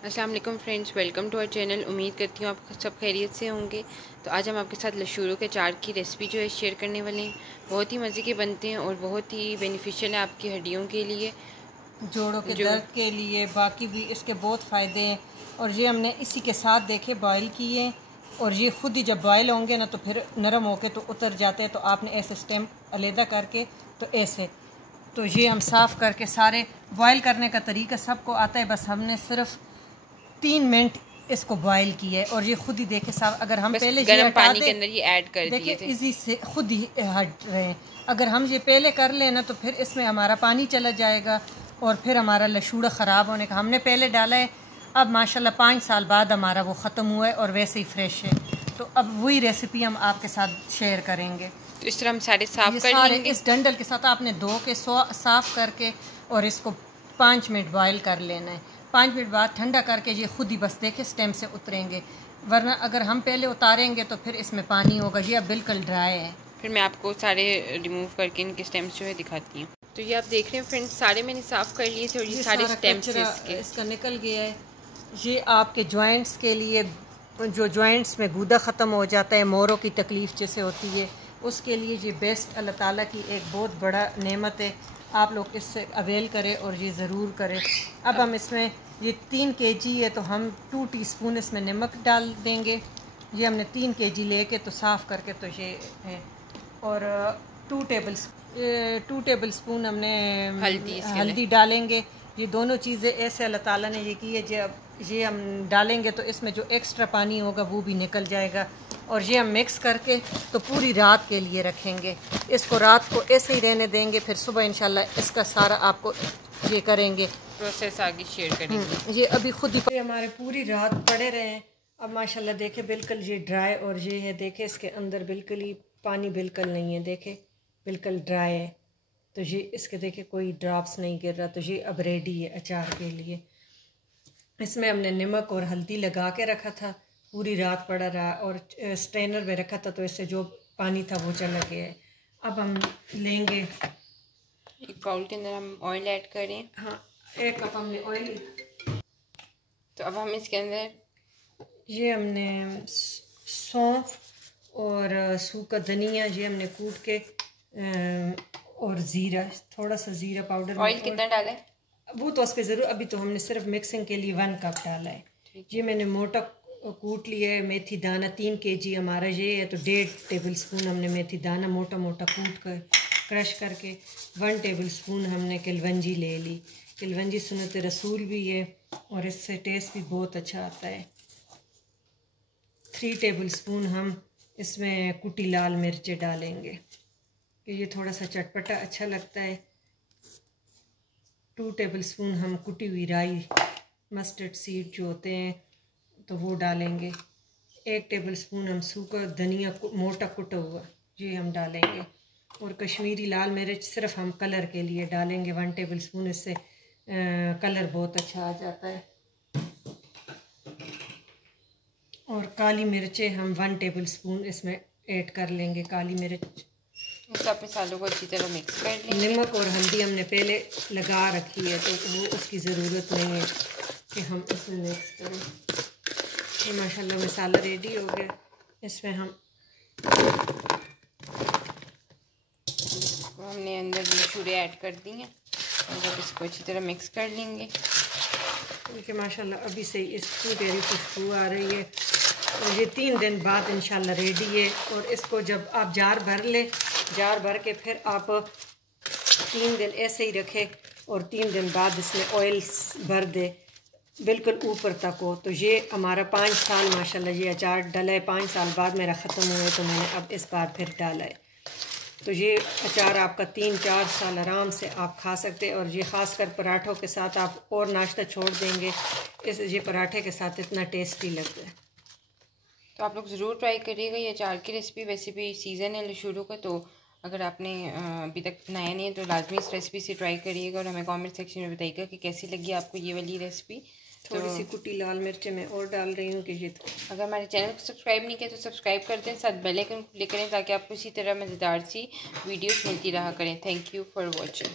अस्सलाम वालेकुम friends, welcome to our channel. उम्मीद करती हूँ आप सब खैरियत से होंगे। तो आज हम आपके साथ लशूरों के अचार की रेसिपी जो है शेयर करने वाले हैं। बहुत ही मज़े के बनते हैं और बहुत ही बेनिफिशियल है आपकी हड्डियों के लिए, जोड़ों के दर्द के लिए, बाकी भी इसके बहुत फ़ायदे हैं। और ये हमने इसी के साथ देखे बॉयल किए, और ये ख़ुद ही जब बॉयल होंगे ना तो फिर नरम होके तो उतर जाते हैं। तो आपने ऐसे स्टेम अलहदा करके तो ऐसे, तो ये हम साफ़ करके सारे बॉयल करने का तरीका सबको आता है, बस हमने सिर्फ 3 मिनट इसको बॉयल किया है। और ये खुद ही देखे साफ, अगर हम पहले गर्म पानी के अंदर ये ऐड कर दिए थे, इजी से खुद ही हट रहे हैं। अगर हम ये पहले कर लेना तो फिर इसमें हमारा पानी चला जाएगा और फिर हमारा लशूड़ा ख़राब होने का। हमने पहले डाला है, अब माशाल्लाह 5 साल बाद हमारा वो ख़त्म हुआ है और वैसे ही फ्रेश है। तो अब वही रेसिपी हम आपके साथ शेयर करेंगे। तो इस तरह हम सारे साफ़ कर लेंगे। इस डंडल के साथ आपने धो के साफ़ करके और इसको 5 मिनट बॉयल कर लेना है। 5 मिनट बाद ठंडा करके ये खुद ही बस देखे स्टेम से उतरेंगे, वरना अगर हम पहले उतारेंगे तो फिर इसमें पानी होगा। ये अब बिल्कुल ड्राई है। फिर मैं आपको सारे रिमूव करके इनके स्टेम्स जो है दिखाती हूँ। तो ये आप देख रहे हैं फ्रेंड्स, सारे मैंने साफ़ कर लिए थे और ये सारे स्टेम्स इसका निकल गया है। ये आपके जॉइंट्स के लिए, जो जॉइंट्स में गूदा ख़त्म हो जाता है, मोरों की तकलीफ़ जैसे होती है, उसके लिए ये बेस्ट अल्लाह ताला की एक बहुत बड़ा नेमत है। आप लोग इससे अवेल करें और ये ज़रूर करें। अब हम इसमें, ये 3 kg है तो हम 2 टीस्पून इसमें नमक डाल देंगे। ये हमने 3 kg लेके तो साफ़ करके तो ये है। और 2 टेबल स्पून हमने हल्दी डालेंगे। ये दोनों चीज़ें ऐसे अल्लाह ताला ने ये की है, जब ये हम डालेंगे तो इसमें जो एक्स्ट्रा पानी होगा वो भी निकल जाएगा। और ये हम मिक्स करके तो पूरी रात के लिए रखेंगे। इसको रात को ऐसे ही रहने देंगे, फिर सुबह इंशाल्लाह इसका सारा आपको ये करेंगे, प्रोसेस आगे शेयर करेंगे। ये अभी खुद ही हमारे पूरी रात पड़े रहे हैं। अब माशाल्लाह देखे बिल्कुल ये ड्राई, और ये है देखे इसके अंदर बिल्कुल ही पानी बिल्कुल नहीं है, देखे बिल्कुल ड्राई है। तो ये इसके देखे कोई ड्रॉप्स नहीं गिर रहा। तो ये अब रेडी है अचार के लिए। इसमें हमने नमक और हल्दी लगा के रखा था, पूरी रात पड़ा रहा, और स्ट्रेनर में रखा था तो इससे जो पानी था वो चला गया है। अब हम लेंगे एक बाउल के अंदर, हम ऑयल ऐड करें। हाँ, 1 कप हमने ऑयल। तो अब हम इसके अंदर ये हमने सौंफ और सूखा धनिया ये हमने कूट के, और ज़ीरा, थोड़ा सा ज़ीरा पाउडर। ऑयल कितना डाला है वो तो उसके ज़रूर, अभी तो हमने सिर्फ मिक्सिंग के लिए 1 कप डाला है। ये मैंने मोटा कूट लिया है। मेथी दाना 3 kg हमारा ये है तो 1.5 टेबल स्पून हमने मेथी दाना मोटा मोटा कूट कर क्रश करके, 1 टेबल स्पून हमने किलवंजी ले ली। किलवंजी सुन्नत रसूल भी है और इससे टेस्ट भी बहुत अच्छा आता है। 3 टेबल स्पून हम इसमें कुटी लाल मिर्चें डालेंगे कि ये थोड़ा सा चटपटा अच्छा लगता है। 2 टेबल स्पून हम कुटी हुई राई, मस्टर्ड सीड जो होते हैं तो वो डालेंगे। 1 टेबल स्पून हम सूखा धनिया मोटा कुटा हुआ ये हम डालेंगे। और कश्मीरी लाल मिर्च सिर्फ हम कलर के लिए डालेंगे 1 टेबल स्पून, इससे कलर बहुत अच्छा आ जाता है। और काली मिर्चें हम 1 टेबल स्पून इसमें ऐड कर लेंगे, काली मिर्च। सब मसालों को अच्छी तरह मिक्स कर लेंगे। नमक और हल्दी हमने पहले लगा रखी है तो वो उसकी ज़रूरत नहीं है कि हम इसमें मिक्स करें। ये माशाल्लाह मसाला रेडी हो गया। इसमें हमने अंदर लशूरें ऐड कर दी हैं और अब इसको अच्छी तरह मिक्स कर लेंगे। क्योंकि माशाल्लाह अभी से इसकी प्यारी खुशबू आ रही है। और ये 3 दिन बाद इंशाल्लाह रेडी है। और इसको जब आप जार भर लें, जार भर के फिर आप 3 दिन ऐसे ही रखें और 3 दिन बाद इसमें ऑयल भर दे बिल्कुल ऊपर तक हो। तो ये हमारा 5 साल माशाल्लाह ये अचार डला है। 5 साल बाद मेरा ख़त्म हुआ है तो मैंने अब इस बार फिर डाला है। तो ये अचार आपका 3-4 साल आराम से आप खा सकते हैं। और ये ख़ासकर पराठों के साथ आप और नाश्ता छोड़ देंगे, ये पराठे के साथ इतना टेस्टी लगता है। तो आप लोग ज़रूर ट्राई करिएगा ये अचार की रेसिपी। वैसे भी सीज़न है लशूरों का, तो अगर आपने अभी तक बनाया नहीं है तो लाजमी इस रेसिपी से ट्राई करिएगा और हमें कमेंट सेक्शन में बताइएगा कि कैसी लगी आपको ये वाली रेसिपी। थोड़ी सी कुटी लाल मिर्चें मैं और डाल रही हूँ कि ये अगर हमारे चैनल को सब्सक्राइब नहीं किया तो सब्सक्राइब कर दें, साथ बेल आइकन क्लिक करें ताकि आपको इसी तरह मज़ेदार सी वीडियोस मिलती रहा करें। Thank you for watching.